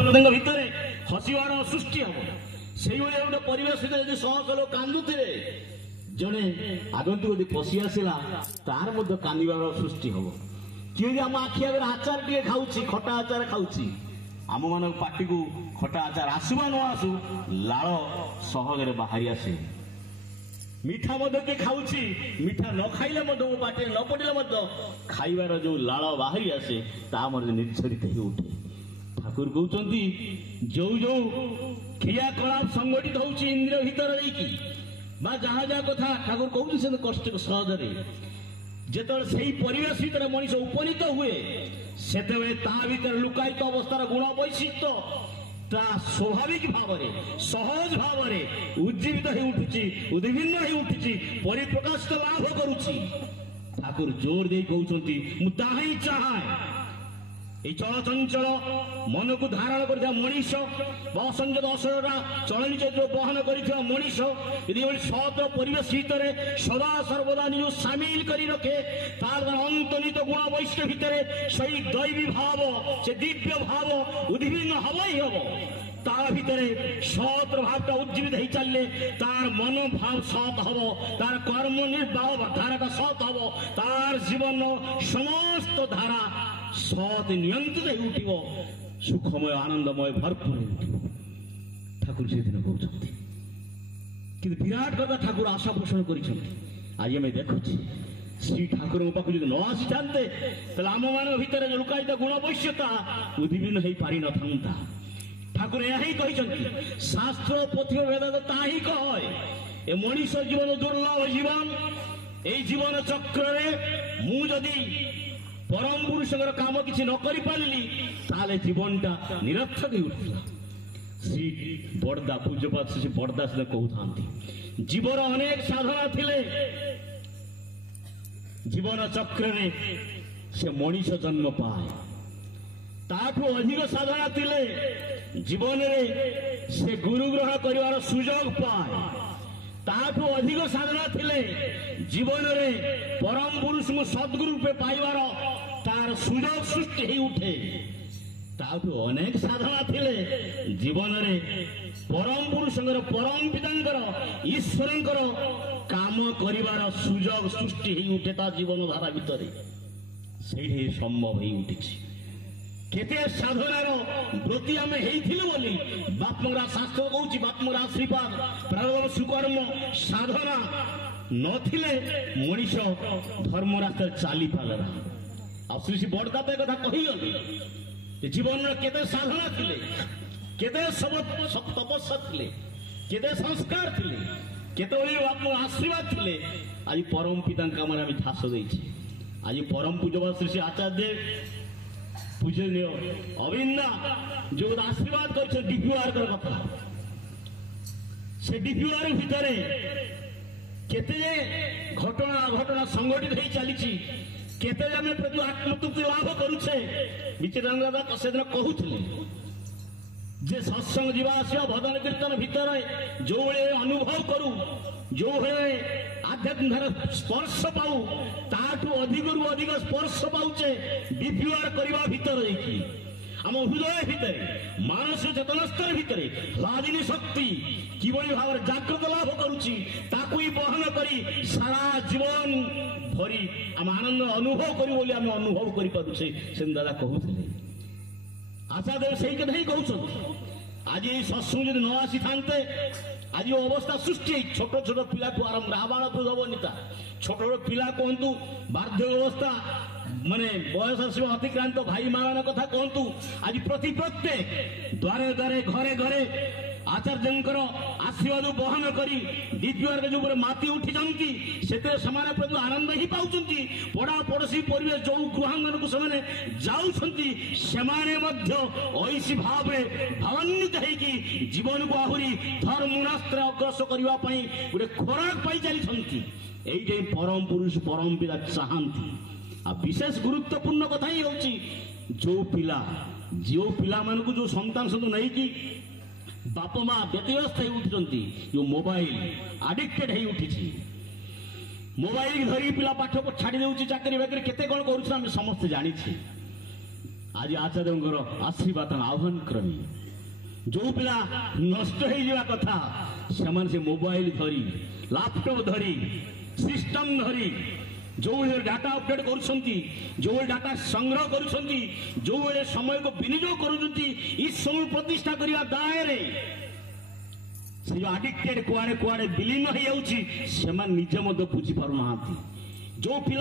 ଭିତରେ ହସିବାର ସୃଷ୍ଟି ହବ। ସେଇଭଳି ଗୋଟେ ପରିବେଶ ଭିତରେ ଯଦି ଶହ ଶହ ଲୋକ କାନ୍ଦୁଥିବେ, ଜଣେ ଆଗନ୍ତୁକ ଯଦି ପଶି ଆସିଲା ତାର ମଧ୍ୟ କାନ୍ଦିବାର ସୃଷ୍ଟି ହବ। କିଏ ଯଦି ଆମ ଆଖି ଆଗରେ ଆଚାର ଟିକେ ଖାଉଛି, ଖଟା ଆଚାର ଖାଉଛି, ଆମ ମାନଙ୍କ ପାଟିକୁ ଖଟା ଆଚାର ଆସୁ ବା ନ ଆସୁ ଲାଳ ସହଜରେ ବାହାରି ଆସେ। ମିଠା ମଧ୍ୟ କିଏ ଖାଉଛି, ମିଠା ନ ଖାଇଲେ ମଧ୍ୟ ମୋ ପାଟିରେ ନ ପଡ଼ିଲେ ମଧ୍ୟ ଖାଇବାର ଯୋଉ ଲାଳ ବାହାରି ଆସେ ତା ମଧ୍ୟ ନିର୍ଚ୍ଛରିତ ହେଇ ଉଠେ। ଠାକୁର କହୁଛନ୍ତି ଯୋଉ ଯୋଉ କ୍ରିୟାକଳାପ ସଂଗଠିତ ହଉଛି ଇନ୍ଦ୍ରିୟ ଭିତରେ ଦେଇକି ବା ଯାହା ଯାହା କଥା ଠାକୁର କହୁଛନ୍ତି ସେ କଷ୍ଟ ସହଜରେ ଯେତେବେଳେ ସେଇ ପରିବେଶ ଭିତରେ ମଣିଷ ଉପନୀତ ହୁଏ, ସେତେବେଳେ ତା ଭିତରେ ଲୁକାୟିତ ଅବସ୍ଥାର ଗୁଣ ବୈଶିଷ୍ଟ୍ୟ ତା ସ୍ୱାଭାବିକ ଭାବରେ ସହଜ ଭାବରେ ଉଜ୍ଜୀବିତ ହେଇ ଉଠୁଛି, ଉଦ୍ଭିନ୍ନ ହେଇ ଉଠୁଛି, ପରିପ୍ରକାଶ ଲାଭ କରୁଛି। ଠାକୁର ଜୋର ଦେଇ କହୁଛନ୍ତି ମୁଁ ତାହା ହିଁ ଚାହେଁ। এই চলচঞ্চল মনকু ধারণ করে মনীষ বা অসংযত অসররা চলনী চরিত্র বহন করে মনীষ যদি সৎ পরিবেশ ভিতরে সদা সর্বদা নিজ সামিল করে রখে, তার অন্তর্নিহিত গুণ বৈশিষ্ট্য ভিতরে সেই দৈবী ভাব, সে দিব্য ভাব উদ্ভিন্ন হবই হব। তার ভিতরে সৎ ভাবটা উজ্জীবিত হয়ে চাললে তার মনোভাব সৎ হব, তার কর্ম নির্বাহ ধারাটা সৎ হব, তার জীবন সমস্ত ধারা সৎ নিয়ন্ত্রিত হয়ে উঠিব, সুখময় আনন্দময় ভরপুর হয়ে উঠিব। ঠাকুর সেদিন কହୁଛନ୍ତି। কিন্তু বিরাট কথা ঠাকুর আশা পোষণ କରିଛନ୍ତି। আজ আমি দেখুছি শ্রী ঠাকুরଙ୍କ ପାଖକୁ ଯଦି ନ ଆସିଥାନ୍ତେ ତାହେଲେ ଆମମାନଙ୍କ ଭିତରେ ଲୁକାୟିତ ଗୁଣ ବୈଶ୍ୟତା ଉଦ୍ଭିନ୍ନ ହେଇ ପାରିନଥାନ୍ତା। ଠାକୁର ଏହା ହିଁ କହିଛନ୍ତି, ଶାସ୍ତ୍ର ପଥି ବେଦ ତାହା ହିଁ କହେ ଏ ମଣିଷ ଜୀବନ ଦୁର୍ଲଭ ଜୀବନ, এই জীবন চক্রে মু যদি পরম পুরুষଙ୍କର কাম କିଛି ନ କରିପାରିଲି ତାହେଲେ ଜୀବନଟା ନିରର୍ଥକ ହେଇ ଉଠିଲା। ଶ୍ରୀ ବଡ଼ଦା ପୂଜ୍ୟପାଦ ଶ୍ରୀ ବଡ଼ଦା ସେ କହୁଥାନ୍ତି, ଜୀବର ଅନେକ ସାଧନା ଥିଲେ, ଜୀବନ ଚକ୍ରରେ ସେ ମଣିଷ ଜନ୍ମ ପାଏ। ତାଠୁ ଅଧିକ ସାଧନା ଥିଲେ ଜୀବନରେ ସେ ଗୁରୁ ଗ୍ରହଣ କରିବାର ସୁଯୋଗ ପାଏ। ତାଠୁ ଅଧିକ ସାଧନା ଥିଲେ ଜୀବନରେ ପରମ ପୁରୁଷଙ୍କୁ ସଦ୍ଗୁରୁ ରୂପେ ପାଇବାର ତାର ସୁଯୋଗ ସୃଷ୍ଟି ହେଇ ଉଠେ। ତାଠୁ ଅନେକ ସାଧନା ଥିଲେ ଜୀବନରେ ପରମ ପୁରୁଷଙ୍କର, ପରମ ପିତାଙ୍କର, ଈଶ୍ୱରଙ୍କର କାମ କରିବାର ସୁଯୋଗ ସୃଷ୍ଟି ହେଇ ଉଠେ ତା ଜୀବନ ଧାରା ଭିତରେ। ସେଇଠି ସମ୍ଭବ ହେଇ ଉଠିଛି। କେତେ ସାଧନାର ବ୍ରତୀ ଆମେ ହେଇଥିଲୁ ବୋଲି ବାପଙ୍କର ଶାସ୍ତ୍ର କହୁଛି, ବାପଙ୍କର ଆଶୀର୍ବାଦ ପ୍ରାରବ୍ଧ ସୁକର୍ମ ସାଧନା ନଥିଲେ ମଣିଷ ଧର୍ମ ରାସ୍ତାରେ ଚାଲି ପାରିଲା। ଆଉ ଶ୍ରୀ ବଡ଼ଦା କଥା କହିଗଲେ ଯେ ଜୀବନର କେତେ ସାଧନା ଥିଲେ, କେତେ ତପସ୍ୟା ଥିଲେ, କେତେ ସଂସ୍କାର ଥିଲେ, କେତେବେଳେ ବାପଙ୍କର ଆଶୀର୍ବାଦ ଥିଲେ, ଆଜି ପରମ ପିତାଙ୍କ କାମରେ ଆମେ ଧ୍ୟାସ ଦେଇଛେ। ଆଜି ପରମ ପୂଜ୍ୟପାଦ ଶ୍ରୀ ଆଚାର୍ଯ୍ୟ ପୂଜନୀୟ ଅବିନ୍ଦା ଯୋଉ ଆଶୀର୍ବାଦ କରିଛନ୍ତି ଡିପିଆର କଥା, ସେ ଡିପିଆର ଭିତରେ କେତେ ଯେ ଘଟଣା ସଂଗଠିତ ହେଇ ଚାଲିଛି, କେତେ ଆମେ ପ୍ରତି ଆତ୍ମତୃପ୍ତି ଲାଭ କରୁଛେ। ବିଚିତ୍ରାନନ୍ଦ ଦାଦା ସେଦିନ କହୁଥିଲେ ଯେ ସତ୍ସଙ୍ଗ ଯିବା ଆସିବା ଭଜନ କୀର୍ତ୍ତନ ଭିତରେ ଯୋଉଭଳି ଅନୁଭବ କରୁ, ଯୋଉଭଳି ଆଧ୍ୟାତ୍ମିକ ସ୍ପର୍ଶ ପାଉ, ତାଠୁ ଅଧିକରୁ ଅଧିକ ସ୍ପର୍ଶ ପାଉଛେ ଡିପିଆର କରିବା ଭିତରେ ଦେଇକି ଆମ ହୃଦୟ ଭିତରେ ମାନସିକ ଚେତନା ସ୍ତର ଭିତରେ ହ୍ଲାଦିନୀ ଶକ୍ତି କିଭଳି ଭାବରେ ଜାଗ୍ରତ ଲାଭ କରୁଛି, ତାକୁ ହିଁ ବହନ କରି ସାରା ଜୀବନ ଭରି ଆମେ ଆନନ୍ଦ ଅନୁଭବ କରିବୁ ବୋଲି ଆମେ ଅନୁଭବ କରିପାରୁଛେ। ସେମିତି ଦାଦା କହୁଥିଲେ। ଆଚାର୍ୟ ସେଇ କଥା ହିଁ କହୁଛନ୍ତି। ଆଜି ଏଇ ସତ୍ସଙ୍ଗ ଯଦି ନ ଆସିଥାନ୍ତେ, ଆଜି ଅବସ୍ଥା ସୃଷ୍ଟି ହେଇ ଛୋଟ ଛୋଟ ପିଲାକୁ ଆରମ୍ଭ ଆବାଳଠୁ ଯବନିତା, ଛୋଟ ଛୋଟ ପିଲା କୁହନ୍ତୁ, ବାର୍ଦ୍ଧକ୍ୟ ଅବସ୍ଥା ମାନେ ବୟସ ଆସିବା ଅତିକ୍ରାନ୍ତ ଭାଇ ମା ମାନଙ୍କ କଥା କୁହନ୍ତୁ, ଆଜି ପ୍ରତ୍ୟେକ ଦ୍ୱାରେ ଦ୍ୱାରେ ଘରେ ଘରେ ଆଚାର୍ଯ୍ୟଙ୍କର ଆଶୀର୍ବାଦ ବହନ କରି ଦିବ୍ୟର ଯୋଉ ମାତି ଉଠିଛନ୍ତି, ସେଥିରେ ସେମାନେ ପ୍ରତି ଆନନ୍ଦ ହିଁ ପାଉଛନ୍ତି। ପଡ଼ା ପଡ଼ୋଶୀ ପରିବେଶ ଯୋଉ ଗୃହାଙ୍ଗନକୁ ସେମାନେ ଯାଉଛନ୍ତି, ସେମାନେ ମଧ୍ୟ ଐଶୀ ଭାବରେ ଭାବାନ୍ୱିତ ହେଇକି ଜୀବନକୁ ଆହୁରି ଧର୍ମ ରାସ୍ତାରେ ଅଗ୍ରସର କରିବା ପାଇଁ ଗୋଟେ ଖୋରାକ ପାଇ ଚାଲିଛନ୍ତି। এইটাই পরম পুরুষ পরম পিতা চাহান্তি। আর বিশেষ গুরুত্বপূর্ণ কথা ହିଁ ହେଉଛି ଯେଉଁ ପିଲାମାନଙ୍କୁ ଯେଉଁ ସନ୍ତାନ ସବୁ ନେଇକି ବାପା ମା ବ୍ୟତିବ୍ୟସ୍ତ ହେଇ ଉଠୁଛନ୍ତି, ଯେଉଁ ମୋବାଇଲ ଆଡିକ୍ଟେଡ୍ ହେଇ ଉଠିଛି, ମୋବାଇଲ ଧରିକି ପିଲା ପାଠ ଛାଡ଼ି ଦେଉଛି, ଚାକିରି ବାକିରି କେତେ କ'ଣ କରୁଛି ଆମେ ସମସ୍ତେ ଜାଣିଛେ। आज आचार्य आशीर्वाद आह्वान क्रमी जो पिला नष्ट हो कथा से मोबाइल धरी लैपटॉप धरी सिस्टम धरी जो डाटा अपडेट कर डाटा संग्रह कर समय को विनियोग कर समय प्रतिष्ठा करने दायरे से जो आडिक्टेड कुआड़े कुआड़े विलीन हो जाए निजे बुझी पार ना जो पिला